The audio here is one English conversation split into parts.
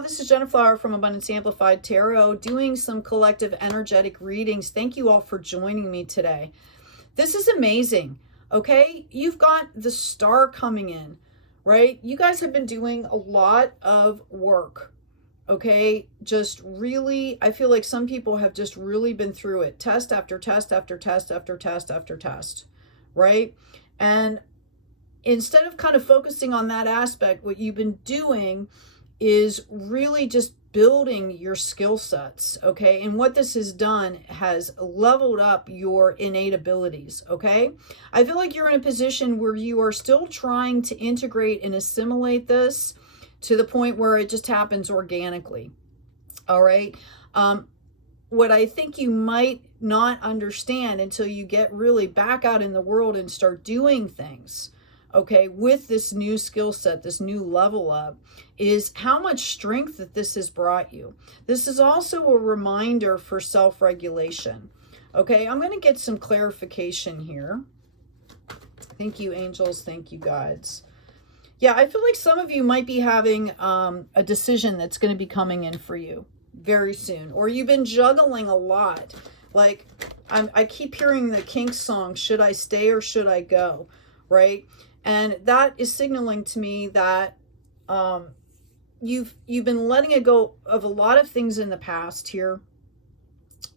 y'all. This is Jenna Flower from Abundance Amplified Tarot, doing some collective energetic readings. Thank you all for joining me today. This is amazing, okay? You've got the star coming in, right? You guys have been doing a lot of work, okay? Just really, I feel like some people have just really been through it. Test after test after test after test after test, right? And instead of kind of focusing on that aspect, what you've been doing is really just building your skill sets, okay? And what this has done has leveled up your innate abilities, okay? I feel like you're in a position where you are still trying to integrate and assimilate this to the point where it just happens organically, all right? What I think you might not understand until you get really back out in the world and start doing things, okay, with this new skill set, this new level up, is how much strength that this has brought you. This is also a reminder for self-regulation, okay? I'm going to get some clarification here. Thank you, angels. Thank you, guides. Yeah, I feel like some of you might be having a decision that's going to be coming in for you very soon, or you've been juggling a lot. Like, I keep hearing the Kinks song, Should I Stay or Should I Go, right? And that is signaling to me that you've been letting it go of a lot of things in the past here,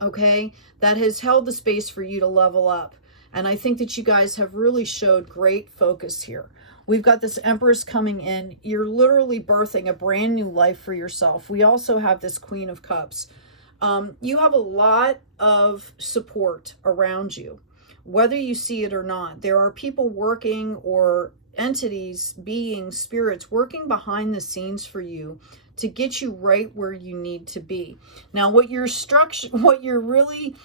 okay, that has held the space for you to level up. And I think that you guys have really showed great focus here. We've got this Empress coming in. You're literally birthing a brand new life for yourself. We also have this Queen of Cups. You have a lot of support around you, whether you see it or not. There are people working, or entities, beings, spirits working behind the scenes for you to get you right where you need to be. Now, what you're really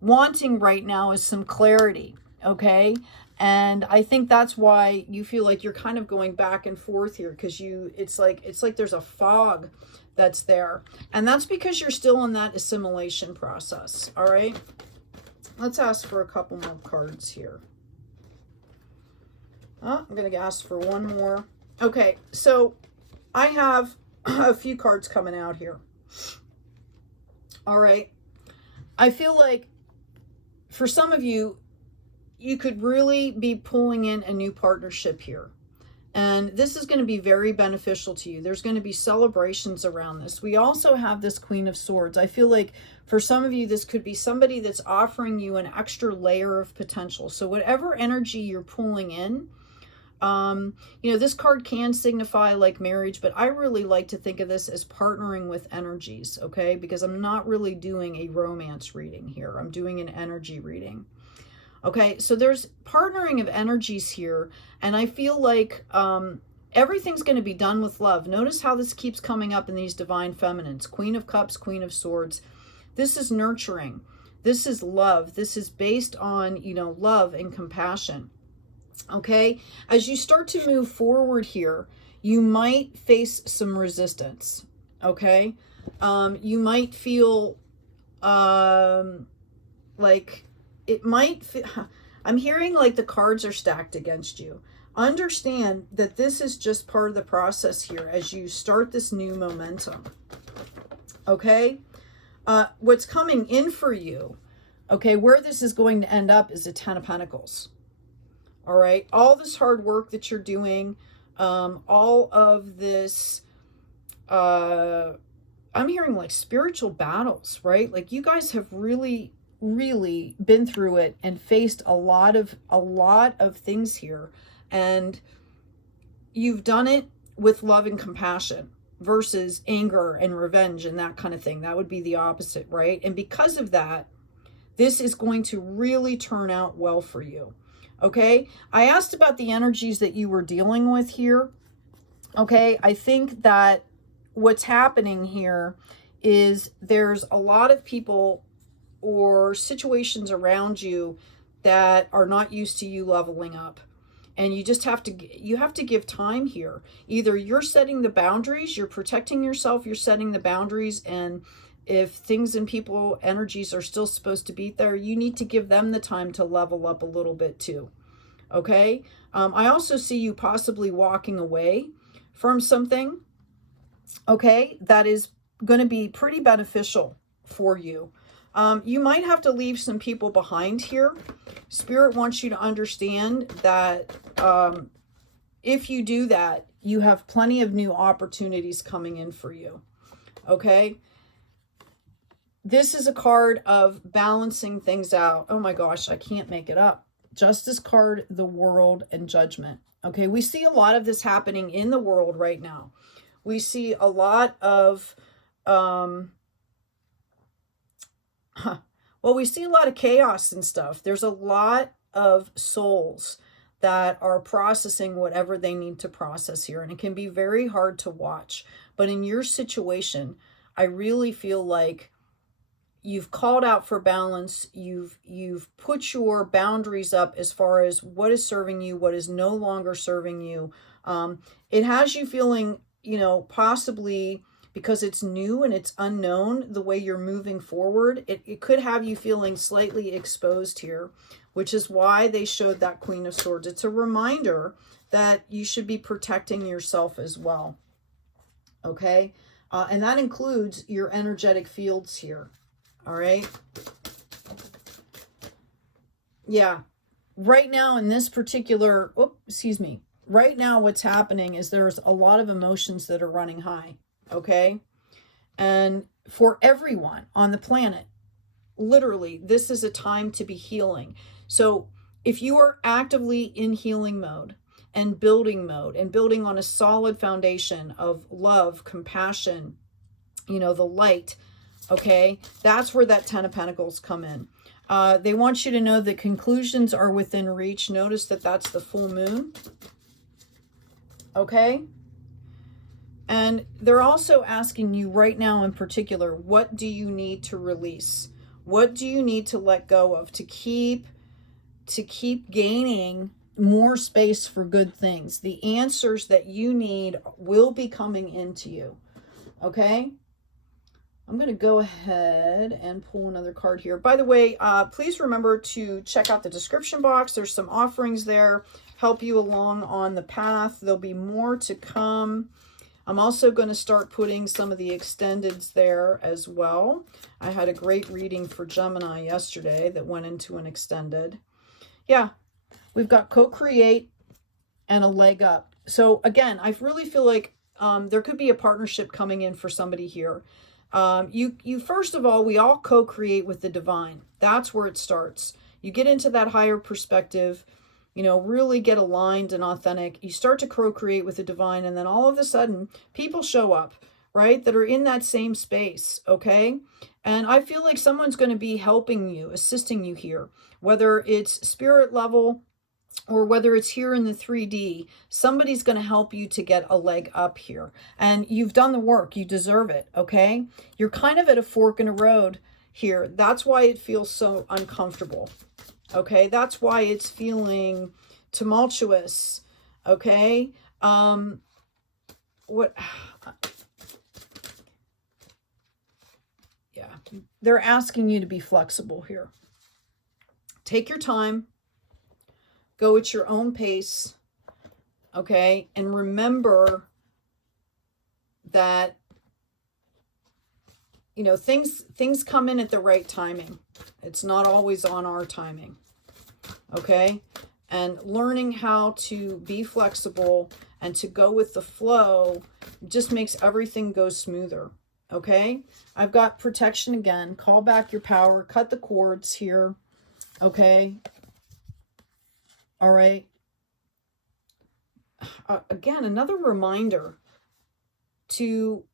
wanting right now is some clarity, okay? And I think that's why you feel like you're kind of going back and forth here, because it's like there's a fog that's there. And that's because you're still in that assimilation process, all right? Let's ask for a couple more cards here. Oh, I'm going to ask for one more. Okay, so I have a few cards coming out here. All right. I feel like for some of you, you could really be pulling in a new partnership here. And this is going to be very beneficial to you. There's going to be celebrations around this. We also have this Queen of Swords. I feel like for some of you, this could be somebody that's offering you an extra layer of potential. So whatever energy you're pulling in, you know, this card can signify like marriage, but I really like to think of this as partnering with energies, okay? Because I'm not really doing a romance reading here. I'm doing an energy reading. Okay, so there's partnering of energies here, and I feel like everything's going to be done with love. Notice how this keeps coming up in these divine feminines. Queen of Cups, Queen of Swords. This is nurturing. This is love. This is based on, you know, love and compassion. Okay, as you start to move forward here, you might face some resistance. Okay, you might feel like it might, I'm hearing like the cards are stacked against you. Understand that this is just part of the process here as you start this new momentum. Okay, what's coming in for you, okay, where this is going to end up is a Ten of Pentacles. All right, all this hard work that you're doing, all of this, I'm hearing like spiritual battles, right? Like you guys have really been through it and faced a lot of things here, and you've done it with love and compassion versus anger and revenge and that kind of thing. That would be the opposite, right? And because of that, this is going to really turn out well for you. Okay, I asked about the energies that you were dealing with here. Okay, I think that what's happening here is there's a lot of people or situations around you that are not used to you leveling up. And you just have to give time here. Either you're setting the boundaries, you're protecting yourself, you're setting the boundaries, and if things and people energies are still supposed to be there, you need to give them the time to level up a little bit too. Okay, I also see you possibly walking away from something okay, that is going to be pretty beneficial for you. You might have to leave some people behind here. Spirit wants you to understand that if you do that, you have plenty of new opportunities coming in for you. Okay? This is a card of balancing things out. Oh my gosh, I can't make it up. Justice card, the World, and Judgment. Okay, we see a lot of this happening in the world right now. We see a lot of, we see a lot of chaos and stuff. There's a lot of souls that are processing whatever they need to process here. And it can be very hard to watch. But in your situation, I really feel like you've called out for balance. You've put your boundaries up as far as what is serving you, what is no longer serving you. It has you feeling, possibly because it's new and it's unknown, the way you're moving forward, it could have you feeling slightly exposed here, which is why they showed that Queen of Swords. It's a reminder that you should be protecting yourself as well. Okay? And that includes your energetic fields here. All right? Yeah. Right now in this particular, right now what's happening is there's a lot of emotions that are running high. Okay? And for everyone on the planet, literally, this is a time to be healing. So if you are actively in healing mode and building on a solid foundation of love, compassion, the light, okay, that's where that Ten of Pentacles come in. They want you to know that conclusions are within reach. Notice that that's the full moon. Okay? And they're also asking you right now in particular, what do you need to release? What do you need to let go of to keep gaining more space for good things? The answers that you need will be coming into you. Okay? I'm going to go ahead and pull another card here. By the way, please remember to check out the description box. There's some offerings there, help you along on the path. There'll be more to come. I'm also going to start putting some of the extendeds there as well. I had a great reading for Gemini yesterday that went into an extended. Yeah, we've got co-create and a leg up. So again, I really feel like there could be a partnership coming in for somebody here. You first of all, we all co-create with the divine. That's where it starts. You get into that higher perspective, really get aligned and authentic. You start to co-create with the divine, and then all of a sudden, people show up, right, that are in that same space, okay? And I feel like someone's going to be helping you, assisting you here, whether it's spirit level or whether it's here in the 3D, somebody's going to help you to get a leg up here. And you've done the work. You deserve it, okay? You're kind of at a fork in a road here. That's why it feels so uncomfortable, okay? That's why it's feeling tumultuous, okay? Yeah, they're asking you to be flexible here. Take your time. Go at your own pace, okay? And remember that, things come in at the right timing. It's not always on our timing, okay? And learning how to be flexible and to go with the flow just makes everything go smoother, okay? I've got protection again. Call back your power. Cut the cords here, okay? All right. Again, another reminder to,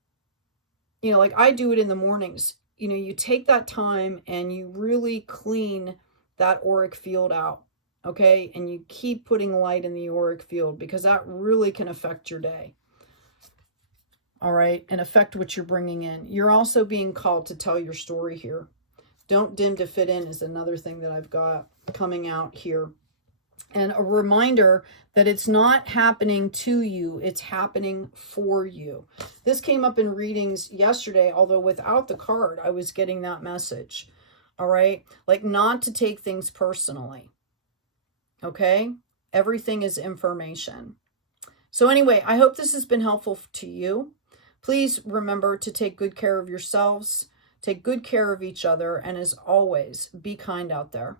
like I do it in the mornings. You take that time and you really clean that auric field out, okay? And you keep putting light in the auric field because that really can affect your day. All right, and affect what you're bringing in. You're also being called to tell your story here. Don't dim to fit in is another thing that I've got coming out here. And a reminder that it's not happening to you, it's happening for you. This came up in readings yesterday, although without the card, I was getting that message. All right? Like not to take things personally. Okay? Everything is information. So anyway, I hope this has been helpful to you. Please remember to take good care of yourselves, take good care of each other, and as always, be kind out there.